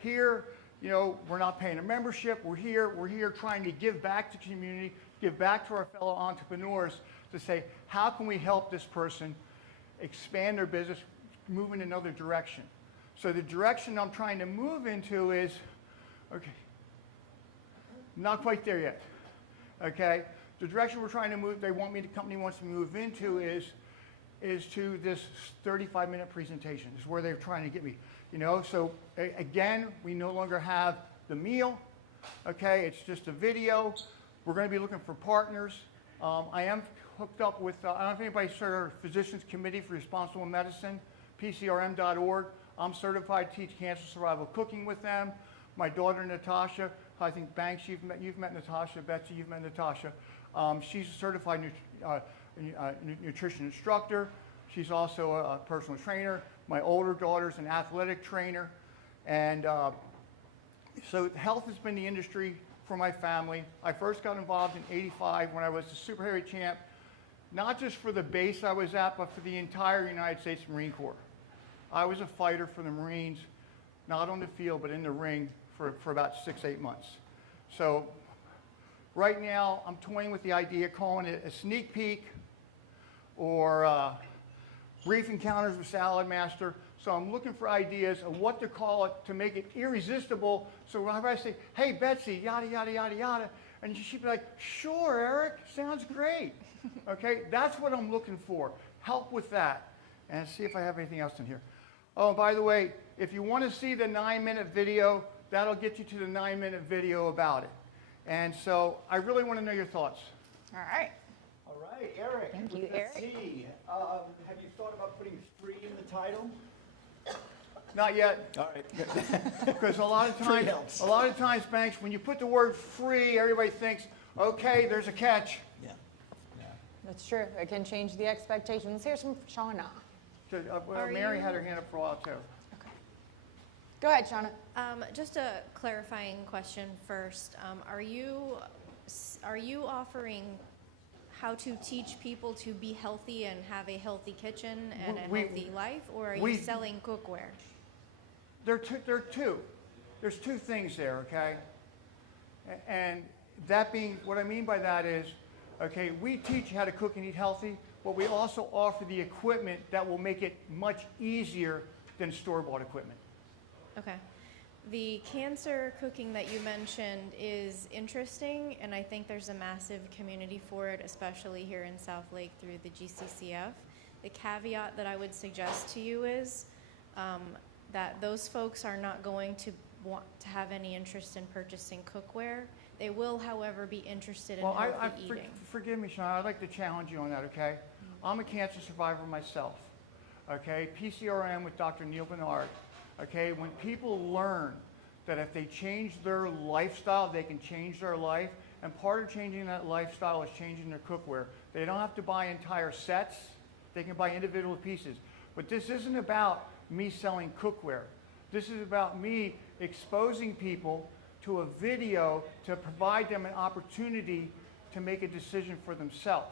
Here, we're not paying a membership. We're here trying to give back to the community, give back to our fellow entrepreneurs to say, how can we help this person expand their business, move in another direction? So the direction I'm trying to move into is, okay, not quite there yet, okay? The direction we're trying to move, the company wants to move into is to this 35-minute presentation. Is where they're trying to get me. So again, we no longer have the meal, okay? It's just a video. We're going to be looking for partners. I am hooked up with, I don't know if anybody's heard of Physicians Committee for Responsible Medicine, PCRM.org. I'm certified to teach cancer survival cooking with them. My daughter, Natasha, I think Banks, you've met Natasha. Betsy, you've met Natasha. She's a certified nutrition instructor. She's also a personal trainer. My older daughter's an athletic trainer. And so health has been the industry for my family. I first got involved in '85 when I was the super heavy champ, not just for the base I was at, but for the entire United States Marine Corps. I was a fighter for the Marines, not on the field, but in the ring for about 6-8 months. So right now, I'm toying with the idea, calling it a sneak peek or Brief Encounters with Salad Master. So I'm looking for ideas of what to call it to make it irresistible. So whenever I say, hey, Betsy, yada, yada, yada, yada, and she'd be like, sure, Eric, sounds great. Okay, that's what I'm looking for. Help with that. And see if I have anything else in here. Oh, by the way, if you want to see the 9-minute video, that'll get you to the 9-minute video about it. And so I really want to know your thoughts. All right. All right, Eric. Thank you, let's Eric. see. Have you thought about putting free in the title? Not yet. All right. Because a lot of Free helps. times, Banks, when you put the word free, everybody thinks, okay, there's a catch. Yeah. That's true. It can change the expectations. Here's from Shauna. So, Mary had her hand up for a while, too. Okay. Go ahead, Shauna. Just a clarifying question first. Are you offering how to teach people to be healthy and have a healthy kitchen and a healthy life, or are you selling cookware? There are two. There's two things there, okay? And that being, what I mean by that is, okay, we teach you how to cook and eat healthy, but we also offer the equipment that will make it much easier than store-bought equipment. Okay. The cancer cooking that you mentioned is interesting, and I think there's a massive community for it, especially here in South Lake through the GCCF. The caveat that I would suggest to you is that those folks are not going to want to have any interest in purchasing cookware. They will, however, be interested in healthy eating. Forgive me, Sean, I'd like to challenge you on that, okay? I'm a cancer survivor myself, okay? PCRM with Dr. Neil Bernard, okay? When people learn that if they change their lifestyle, they can change their life, and part of changing that lifestyle is changing their cookware. They don't have to buy entire sets. They can buy individual pieces. But this isn't about me selling cookware. This is about me exposing people to a video to provide them an opportunity to make a decision for themselves.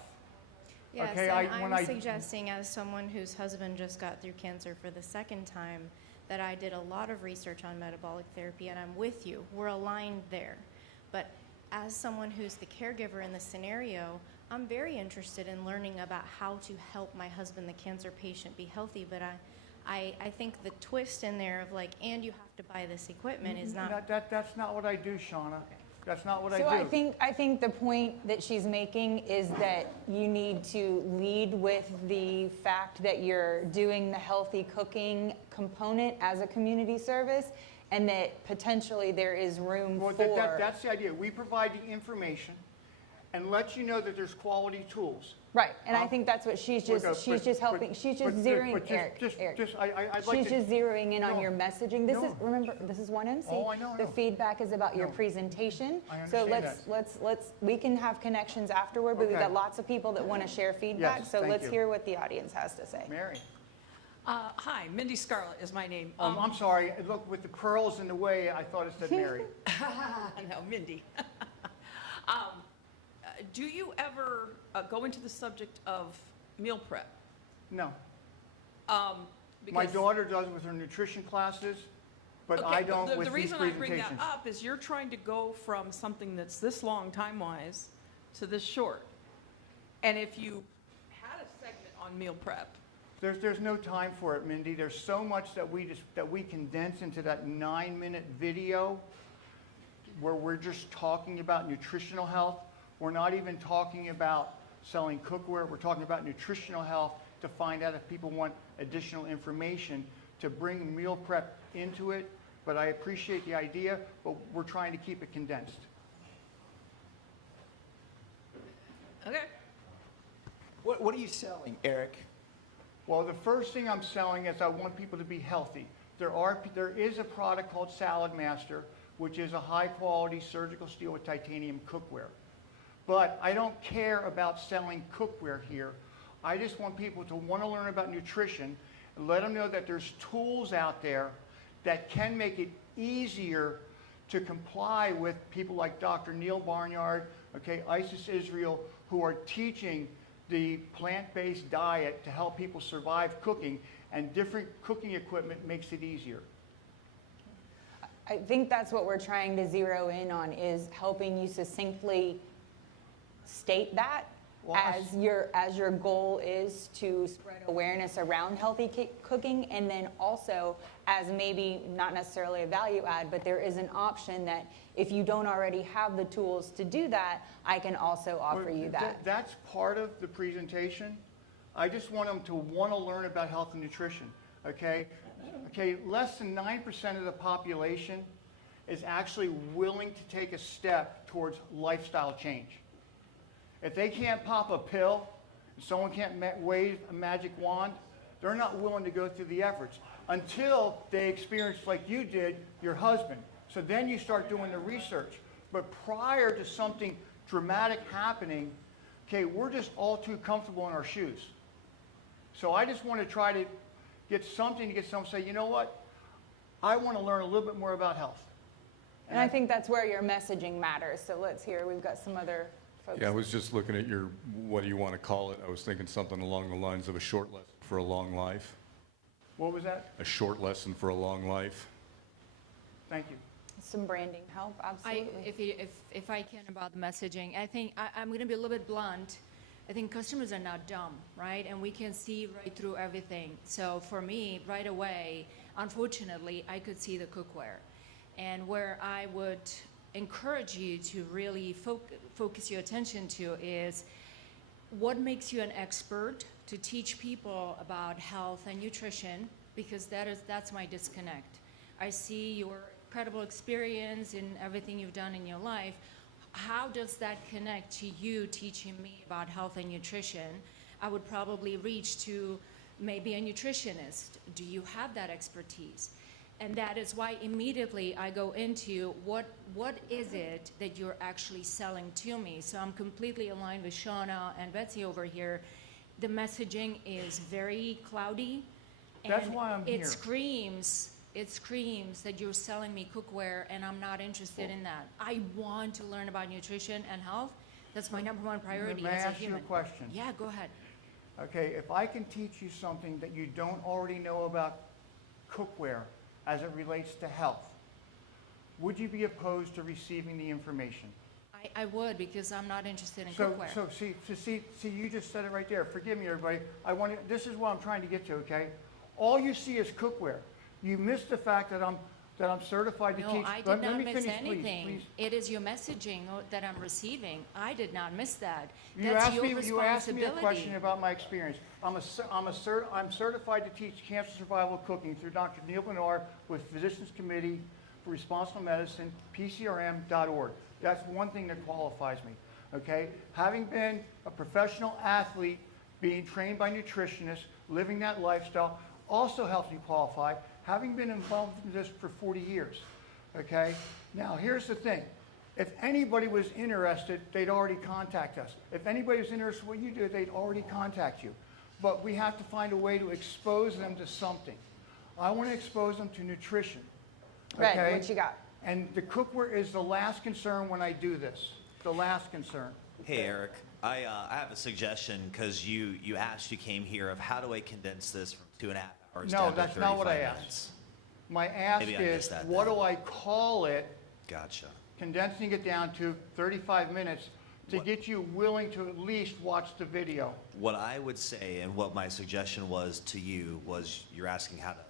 Yes, okay, and I'm suggesting, as someone whose husband just got through cancer for the second time, that I did a lot of research on metabolic therapy, and I'm with you. We're aligned there. But as someone who's the caregiver in the scenario, I'm very interested in learning about how to help my husband, the cancer patient, be healthy. But I think the twist in there of like, and you have to buy this equipment is not... That's not what I do, Shauna. That's not what I do. So I think the point that she's making is that you need to lead with the fact that you're doing the healthy cooking component as a community service, and that potentially there is room for... That's the idea. We provide the information and let you know that there's quality tools. Right, and I think that's what she's just helping. She's just zeroing, Eric. She's just zeroing in on your messaging. This is, remember, this is 1MC. Oh, I know. The feedback is about your presentation. So we can have connections afterward, but we've got lots of people that want to share feedback. Yes, so thank let's you. hear what the audience has to say. Mary. Hi, Mindy Scarlett is my name. I'm sorry. Look, with the curls in the way, I thought it said Mary. No, Mindy. Do you ever go into the subject of meal prep? No. My daughter does with her nutrition classes, but okay, I don't with the these reason presentations. I bring that up is you're trying to go from something that's this long time-wise to this short. And if you had a segment on meal prep, there's no time for it, Mindy. There's so much that we condense into that 9-minute video where we're just talking about nutritional health. We're not even talking about selling cookware. We're talking about nutritional health to find out if people want additional information to bring meal prep into it. But I appreciate the idea, but we're trying to keep it condensed. okay. What are you selling, Eric? Well, the first thing I'm selling is I want people to be healthy. There is a product called Salad Master, which is a high-quality surgical steel with titanium cookware. But I don't care about selling cookware here. I just want people to want to learn about nutrition and let them know that there's tools out there that can make it easier to comply with people like Dr. Neil Barnyard, okay, Isis Israel, who are teaching the plant-based diet to help people survive cooking, and different cooking equipment makes it easier. I think that's what we're trying to zero in on, is helping you succinctly state that as your goal is to spread awareness around healthy cooking, and then also as maybe not necessarily a value add, but there is an option that if you don't already have the tools to do that, I can also offer you that. That's part of the presentation. I just want them to want to learn about health and nutrition, okay? Okay, less than 9% of the population is actually willing to take a step towards lifestyle change. If they can't pop a pill, someone can't wave a magic wand, they're not willing to go through the efforts until they experience, like you did, your husband. So then you start doing the research. But prior to something dramatic happening, okay, we're just all too comfortable in our shoes. So I just want to try to get something to get someone to say, you know what, I want to learn a little bit more about health. And I think that's where your messaging matters. So let's hear, we've got some other folks. Yeah, I was just looking at your, what do you want to call it? I was thinking something along the lines of a short lesson for a long life. What was that? A short lesson for a long life. Thank you. Some branding help, absolutely. If I can about the messaging, I think I'm going to be a little bit blunt. I think customers are not dumb, right? And we can see right through everything. So for me, right away, unfortunately, I could see the cookware. And where I would encourage you to really focus your attention to is what makes you an expert to teach people about health and nutrition, because that's my disconnect. I see your incredible experience in everything you've done in your life. How does that connect to you teaching me about health and nutrition? I would probably reach to maybe a nutritionist. Do you have that expertise? And that is why immediately I go into what is it that you're actually selling to me. So I'm completely aligned with Shauna and Betsy over here. The messaging is very cloudy. That's why I'm here. It screams that you're selling me cookware, and I'm not interested in that. I want to learn about nutrition and health. That's my number one priority May I as a ask human. you a question? Yeah, go ahead. Okay, if I can teach you something that you don't already know about cookware as it relates to health, would you be opposed to receiving the information? I would, because I'm not interested in So cookware. see, you just said it right there. Forgive me, everybody. This is what I'm trying to get to, okay? All you see is cookware. You missed the fact that I'm certified to teach. No, I did not me miss finish, anything. please. It is your messaging that I'm receiving. I did not miss that. You That's asked your me. You asked me a responsibility. question about my experience. I'm certified to teach cancer survival cooking through Dr. Neil Bernard with Physicians Committee for Responsible Medicine, PCRM.org. That's one thing that qualifies me. Okay, having been a professional athlete, being trained by nutritionists, living that lifestyle, also helps me qualify. Having been involved in this for 40 years. Okay, now here's the thing. If anybody was interested, they'd already contact us. If anybody was interested in what you do, they'd already contact you. But we have to find a way to expose them to something. I want to expose them to nutrition. Right, what you got? And the cookware is the last concern when I do this. The last concern. Hey, Eric. I have a suggestion, because you came here of how do I condense this from 2.5 hours No, down to that's not what 35 I minutes? asked. My ask Maybe I is, missed that what then. do I call it? Gotcha. Condensing it down to 35 minutes to get you willing to at least watch the video. What I would say, and what my suggestion was to you, was you're asking how to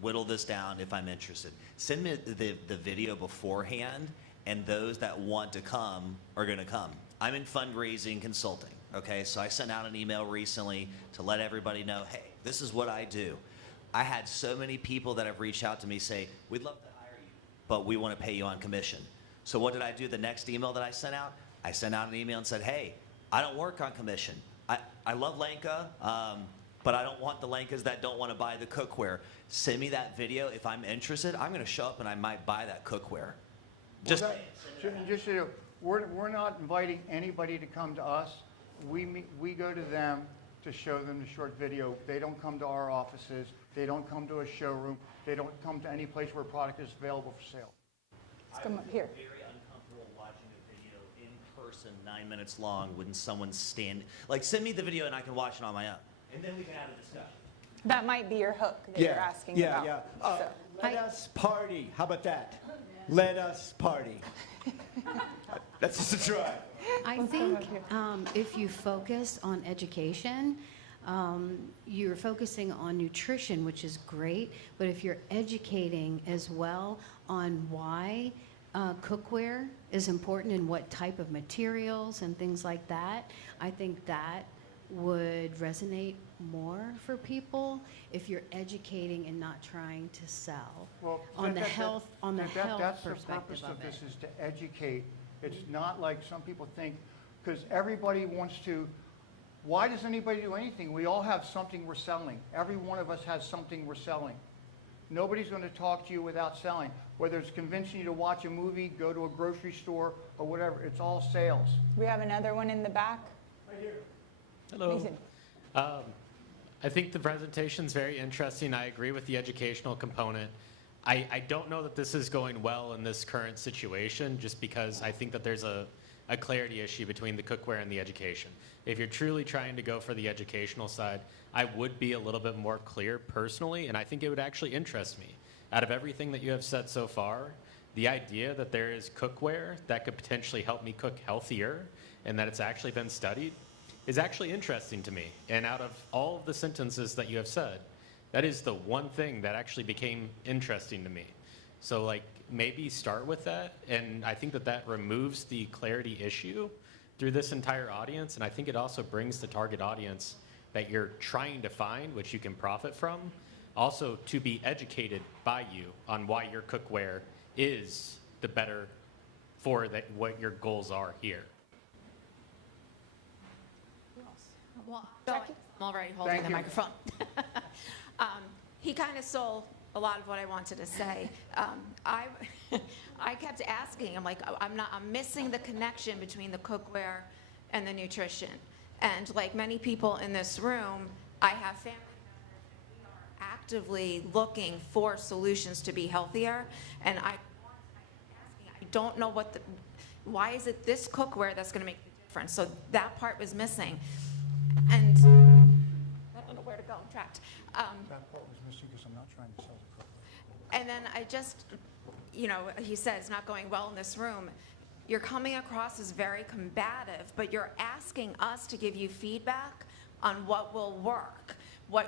whittle this down if I'm interested. Send me the video beforehand, and those that want to come are going to come. I'm in fundraising consulting, okay? So I sent out an email recently to let everybody know, hey, this is what I do. I had so many people that have reached out to me say, we'd love to hire you, but we want to pay you on commission. So what did I do the next email that I sent out? I sent out an email and said, hey, I don't work on commission. I love Lenka, but I don't want the Lenkas that don't want to buy the cookware. Send me that video. If I'm interested, I'm going to show up and I might buy that cookware. Just we're not inviting anybody to come to us. We go to them to show them the short video. They don't come to our offices. They don't come to a showroom. They don't come to any place where product is available for sale. Let's come up here. I'm very uncomfortable watching a video in person 9 minutes long when someone's send me the video and I can watch it on my own. And then we can have a discussion. That might be your hook that you're asking about. Let us party. How about that? Let us party. That's just a try. I think if you focus on education, you're focusing on nutrition, which is great, but if you're educating as well on why cookware is important and what type of materials and things like that, I think that would resonate more for people if you're educating and not trying to sell on the health That's the perspective purpose of this, it. is to educate. It's not like some people think, because everybody wants to, why does anybody do anything? We all have something we're selling. Every one of us has something we're selling. Nobody's going to talk to you without selling. Whether it's convincing you to watch a movie, go to a grocery store, or whatever, it's all sales. We have another one in the back. Right here. Hello. Mason. I think the presentation's very interesting. I agree with the educational component. I don't know that this is going well in this current situation, just because I think that there's a clarity issue between the cookware and the education. If you're truly trying to go for the educational side, I would be a little bit more clear personally, and I think it would actually interest me. Out of everything that you have said so far, the idea that there is cookware that could potentially help me cook healthier and that it's actually been studied is actually interesting to me. And out of all of the sentences that you have said, that is the one thing that actually became interesting to me. So like maybe start with that, and I think that that removes the clarity issue through this entire audience, and I think it also brings the target audience that you're trying to find, which you can profit from, also to be educated by you on why your cookware is the better for that, what your goals are here. Well, I'm already holding the microphone. He kind of stole a lot of what I wanted to say. I kept asking, I'm like, I'm missing the connection between the cookware and the nutrition. And like many people in this room, I have family members and we are actively looking for solutions to be healthier. And I don't know why is it this cookware that's going to make the difference? So that part was missing. And I don't know where to go, I'm trapped. That part was missing because I'm not trying to sell the cookware. And then I just, he said it's not going well in this room. You're coming across as very combative, but you're asking us to give you feedback on what will work,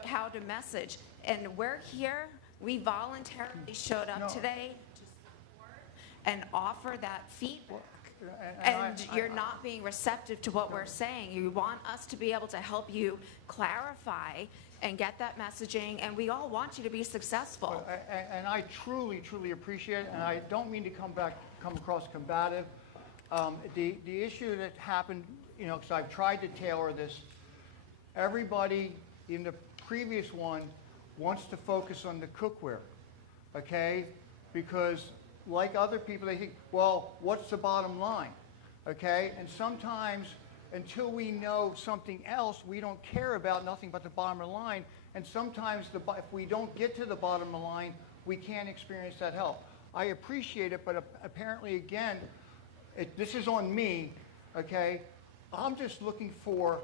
how to message. And we're here, we voluntarily showed up today to support and offer that feedback. And you're not being receptive to what we're saying. You want us to be able to help you clarify and get that messaging, and we all want you to be successful. And I truly, truly appreciate it, and I don't mean to come across combative. The issue that happened, because I've tried to tailor this, everybody in the previous one wants to focus on the cookware, okay? Because like other people, they think, well, what's the bottom line, okay? And sometimes, until we know something else, we don't care about nothing but the bottom line. And sometimes, if we don't get to the bottom of the line, we can't experience that help. I appreciate it, but apparently, again, this is on me, okay? I'm just looking for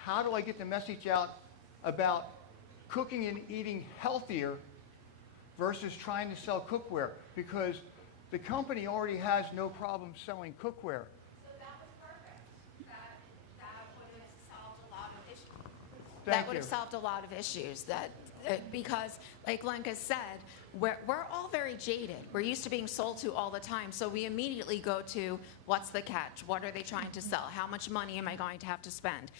how do I get the message out about cooking and eating healthier versus trying to sell cookware, because the company already has no problem selling cookware. So that was perfect. That would have solved a lot of issues. Thank That would have you. solved a lot of issues. Because, like Lenka said, we're all very jaded. We're used to being sold to all the time, so we immediately go to what's the catch? What are they trying to sell? How much money am I going to have to spend?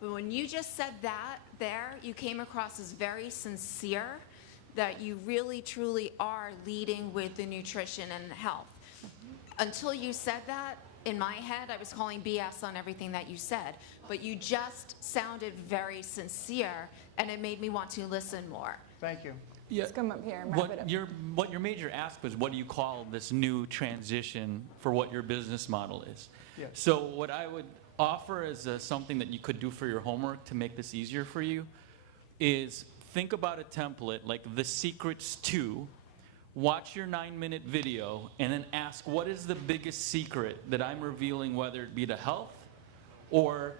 But when you just said that there, you came across as very sincere, that you really, truly are leading with the nutrition and health. Until you said that, in my head, I was calling BS on everything that you said. But you just sounded very sincere, and it made me want to listen more. Thank you. Yeah. Let's come up here and wrap it up. What your major ask was, what do you call this new transition for what your business model is? Yes. So what I would offer as something that you could do for your homework to make this easier for you is think about a template like The Secrets to, watch your 9-minute video, and then ask, what is the biggest secret that I'm revealing, whether it be to health or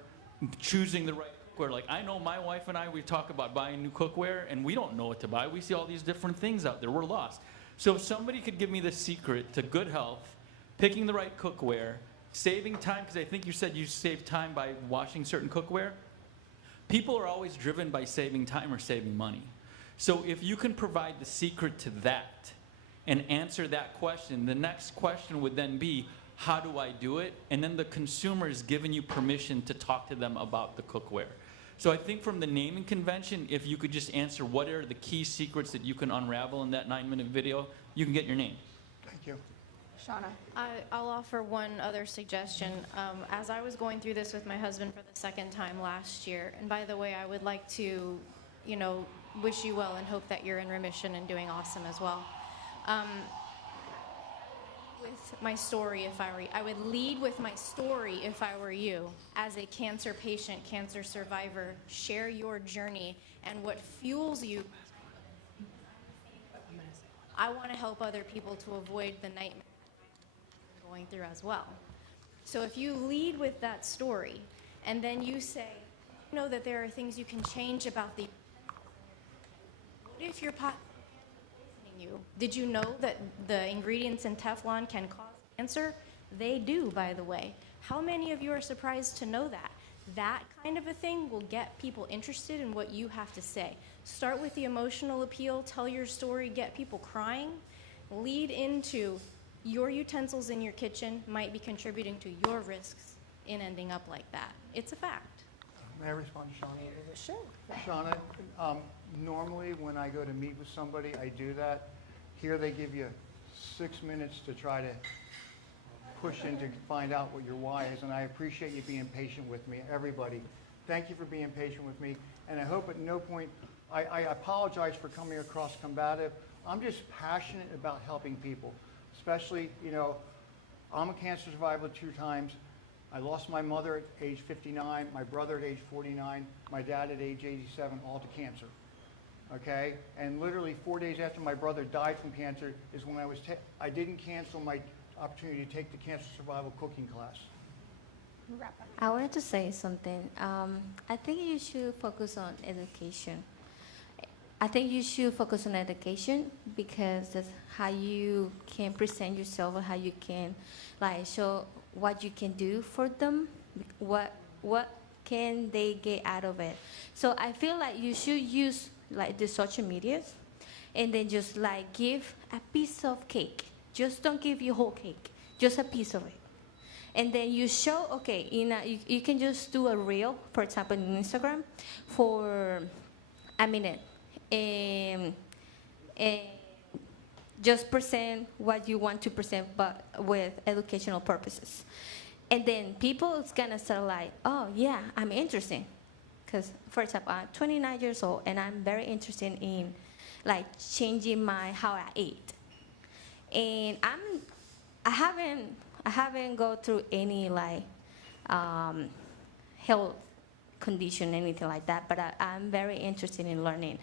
choosing the right cookware? Like, I know my wife and I, we talk about buying new cookware, and we don't know what to buy. We see all these different things out there. We're lost. So if somebody could give me the secret to good health, picking the right cookware, saving time, because I think you said you save time by washing certain cookware. People are always driven by saving time or saving money. So if you can provide the secret to that and answer that question, the next question would then be, how do I do it? And then the consumer is giving you permission to talk to them about the cookware. So I think from the naming convention, if you could just answer what are the key secrets that you can unravel in that 9-minute video, you can get your name. Thank you. Shauna. I'll offer one other suggestion. As I was going through this with my husband for the second time last year, and by the way, I would like to, wish you well and hope that you're in remission and doing awesome as well. With my story, I would lead with my story if I were you. As a cancer patient, cancer survivor, share your journey and what fuels you. I want to help other people to avoid the nightmare I'm going through as well. So if you lead with that story, and then you say, that there are things you can change about the. What if your pot? You. Did you know that the ingredients in Teflon can cause cancer? They do, by the way. How many of you are surprised to know that? That kind of a thing will get people interested in what you have to say. Start with the emotional appeal, tell your story, get people crying, lead into your utensils in your kitchen might be contributing to your risks in ending up like that. It's a fact. May I respond to Shauna? Sure. Shauna, normally when I go to meet with somebody, I do that. Here they give you 6 minutes to try to push in to find out what your why is, and I appreciate you being patient with me, everybody. Thank you for being patient with me, and I hope at no point, I apologize for coming across combative. I'm just passionate about helping people, especially, I'm a cancer survivor 2 times. I lost my mother at age 59, my brother at age 49, my dad at age 87, all to cancer. Okay? And literally 4 days after my brother died from cancer is when I didn't cancel my opportunity to take the cancer survival cooking class. I wanted to say something. I think you should focus on education. I think you should focus on education because that's how you can present yourself and how you can show what you can do for them, what can they get out of it. So I feel like you should use the social medias and then just give a piece of cake. Just don't give your whole cake, just a piece of it. And then you show, okay, you can just do a reel, for example, on Instagram for a minute. And just present what you want to present, but with educational purposes. And then people is gonna start oh yeah, I'm interested. Because, for example, I'm 29 years old and I'm very interested in changing how I eat. And I haven't go through any health condition, anything like that, but I'm very interested in learning.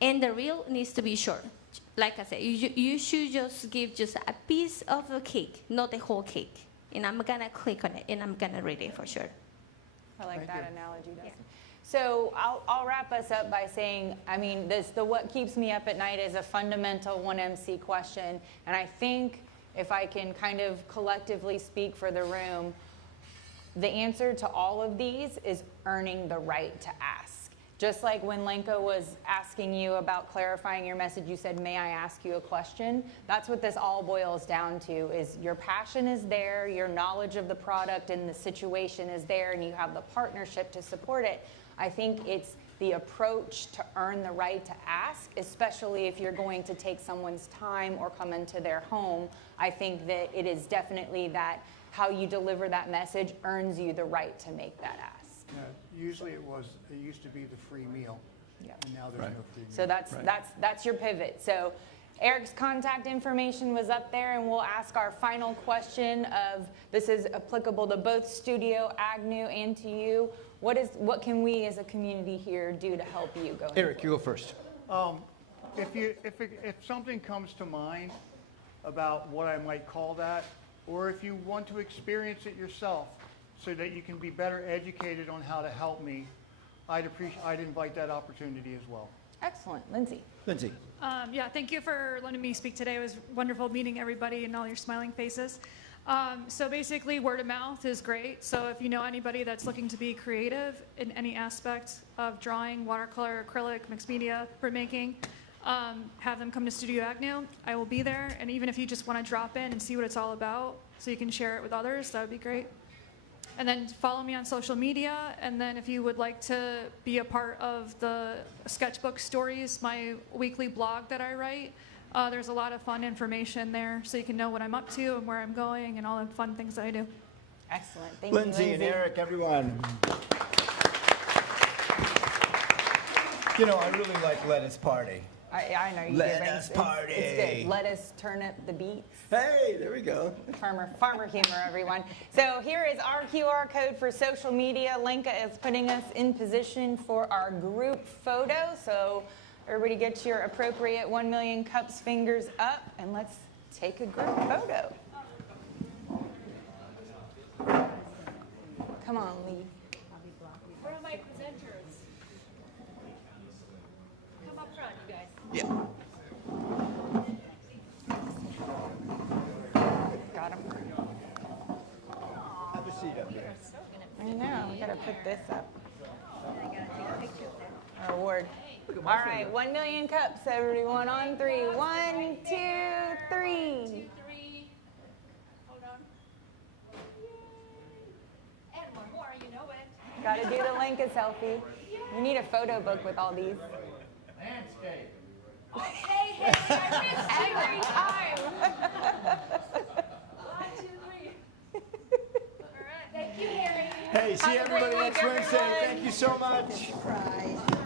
And the reel needs to be short. Like I said, you should just give just a piece of the cake, not the whole cake. And I'm gonna click on it and I'm gonna read it for sure. I like that analogy, Dustin. So I'll wrap us up by saying, the what keeps me up at night is a fundamental 1MC question. And I think if I can kind of collectively speak for the room, the answer to all of these is earning the right to ask. Just like when Lenka was asking you about clarifying your message, you said, may I ask you a question? That's what this all boils down to, is your passion is there, your knowledge of the product and the situation is there, and you have the partnership to support it. I think it's the approach to earn the right to ask, especially if you're going to take someone's time or come into their home. I think that it is definitely that how you deliver that message earns you the right to make that ask. Usually it used to be the free meal, and now there's no free meal. So that's your pivot. So Eric's contact information was up there, and we'll ask our final question of, this is applicable to both Studio Agnew and to you. What can we as a community here do to help you go? Eric, you go first. If something comes to mind about what I might call that, or if you want to experience it yourself so that you can be better educated on how to help me, I'd invite that opportunity as well. Excellent. Lindsay. Lindsay. Yeah, thank you for letting me speak today. It was wonderful meeting everybody and all your smiling faces. So basically, word of mouth is great. So if you know anybody that's looking to be creative in any aspect of drawing, watercolor, acrylic, mixed media, printmaking, have them come to Studio Agnew. I will be there. And even if you just want to drop in and see what it's all about so you can share it with others, that would be great. And then follow me on social media. And then if you would like to be a part of the Sketchbook Stories, my weekly blog that I write, there's a lot of fun information there so you can know what I'm up to and where I'm going and all the fun things that I do. Excellent. Thank you, Lindsay and Lindsay. Eric, everyone. You know, I really like Lettuce Party. I know you do. Let but us party. It's good. Let us turn up the beats. Hey, there we go. Farmer humor, everyone. So here is our QR code for social media. Lenka is putting us in position for our group photo. So everybody get your appropriate 1 Million Cups fingers up, and let's take a group photo. Come on, Lee. Where are my presenters? Come up front, you guys. Yeah. Got him. Have a seat up here. I know. We gotta put this up. Our award. All right, 1 Million Cups, everyone. On 3. 1, 2, 3. Hold on. And one more, you know it. Gotta do the Lenka selfie. We need a photo book with all these. Landscape. Hey, I missed you every time. 1, 2, 3. All right, thank you, Harry. Hey, see Have a great everybody week, next Wednesday. everyone. Thank you so much.